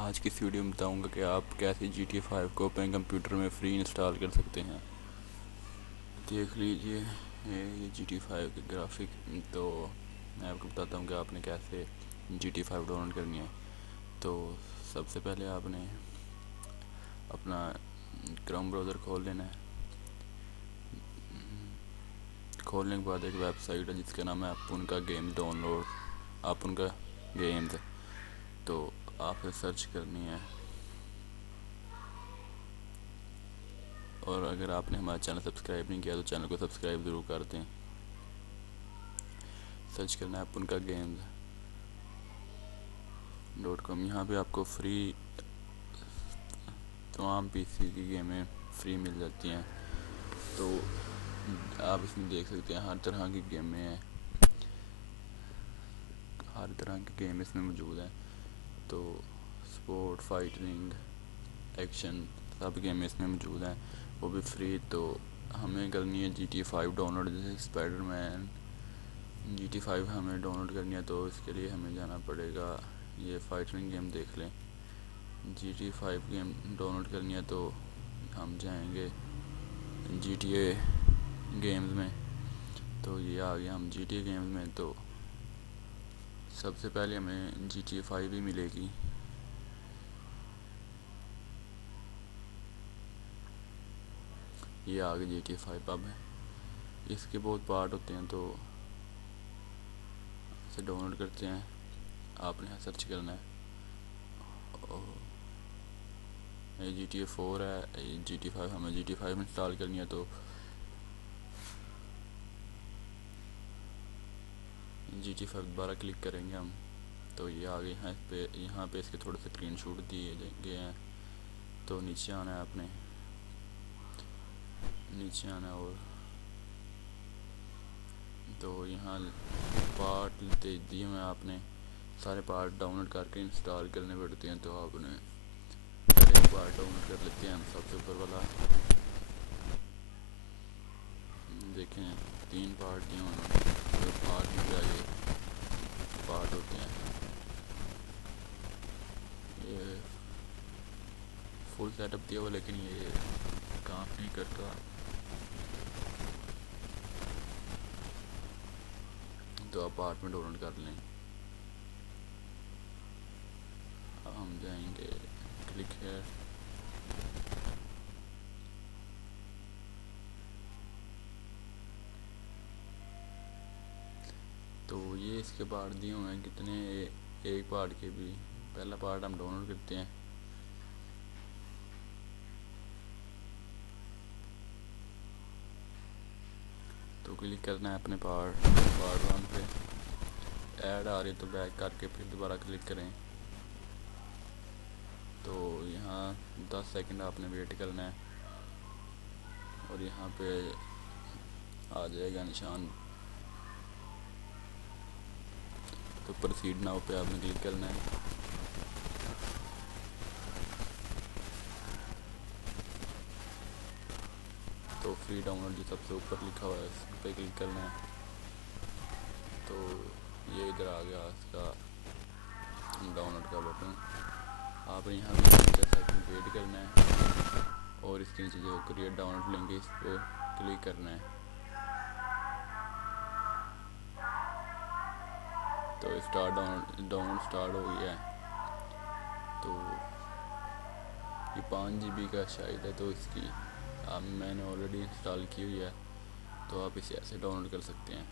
आज की इस वीडियो में बताऊंगा कि आप कैसे GTA 5 को अपने कंप्यूटर में फ्री इंस्टॉल कर सकते हैं। देख लीजिए ये GTA 5 के ग्राफिक। तो मैं आपको बताता हूँ कि आपने कैसे GTA 5 डाउनलोड करनी है। तो सबसे पहले आपने अपना क्रोम ब्राउज़र खोल लेना है। खोलने के बाद एक वेबसाइट है जिसका नाम है उनका गेम डाउनलोड, उनका गेम्स। तो आपको सर्च करनी है, और अगर आपने हमारा चैनल सब्सक्राइब नहीं किया तो चैनल को सब्सक्राइब ज़रूर कर दें। सर्च करना है उनका games.com। यहाँ पे आपको फ्री तमाम पीसी की गेमें फ्री मिल जाती हैं। तो आप इसमें देख सकते हैं हर तरह की गेमें हैं, हर तरह की गेम इसमें मौजूद हैं। तो स्पोर्ट, फाइटिंग, एक्शन सब गेम इसमें मौजूद हैं, वो भी फ्री। तो हमें करनी है GTA 5 डाउनलोड। जैसे स्पाइडरमैन GTA 5 हमें डाउनलोड करनी है, तो इसके लिए हमें जाना पड़ेगा, ये फाइटिंग गेम देख लें। GTA 5 गेम डाउनलोड करनी है तो हम जाएंगे GTA गेम्स में। तो ये आ गया हम GTA गेम्स में। तो सबसे पहले हमें GTA 5 ही मिलेगी। ये आ गया GTA 5। अब इसके बहुत पार्ट होते हैं, तो इसे डाउनलोड करते हैं। आपने यहाँ सर्च करना है, ये GTA 4 है, ये GTA 5। हमें GTA 5 इंस्टॉल करनी है, तो GTA 5 दोबारा क्लिक करेंगे हम। तो ये आ गए हैं। यहाँ पे इसके थोड़े से स्क्रीनशॉट दिए गए हैं। तो नीचे आना है, आपने नीचे आना है, और तो यहाँ पार्ट दिए हुए आपने सारे पार्ट डाउनलोड करके इंस्टॉल करने पड़ते हैं। तो आपने पहले एक पार्ट डाउनलोड कर लेते हैं हम, सबसे ऊपर वाला। देखें 3 पार्ट दिए उन्होंने, तो पार्ट में जाइए, पार्ट होते हैं। ये फुल सेटअप दिया हुआ, लेकिन ये काम नहीं करता। तो आप पार्ट में डाउनलोड कर लें। अब हम जाएंगे, क्लिक है, तो ये इसके पार्ट दिए हुए हैं कितने, एक पार्ट के भी। पहला पार्ट हम डाउनलोड करते हैं। तो क्लिक करना है अपने पार्ट 1 पे। ऐड आ रही तो बैक करके फिर दोबारा क्लिक करें। तो यहाँ 10 सेकंड आपने वेट करना है, और यहाँ पे आ जाएगा निशान। तो प्रोसीड नाउ पे आपने क्लिक करना है। तो फ्री डाउनलोड जो सबसे ऊपर लिखा हुआ है उस पर क्लिक करना है। तो ये इधर आ गया इसका डाउनलोड का बटन। आप यहाँ भी 10 सेकंड वेट करना है, और इसके नीचे जो क्रिएट डाउनलोड लिंक है इस पर क्लिक करना है। तो स्टार्ट डाउनलोड स्टार्ट हो गया है। तो ये 5 GB का शायद है, तो इसकी मैंने ऑलरेडी इंस्टॉल की हुई है। तो आप इसे ऐसे डाउनलोड कर सकते हैं।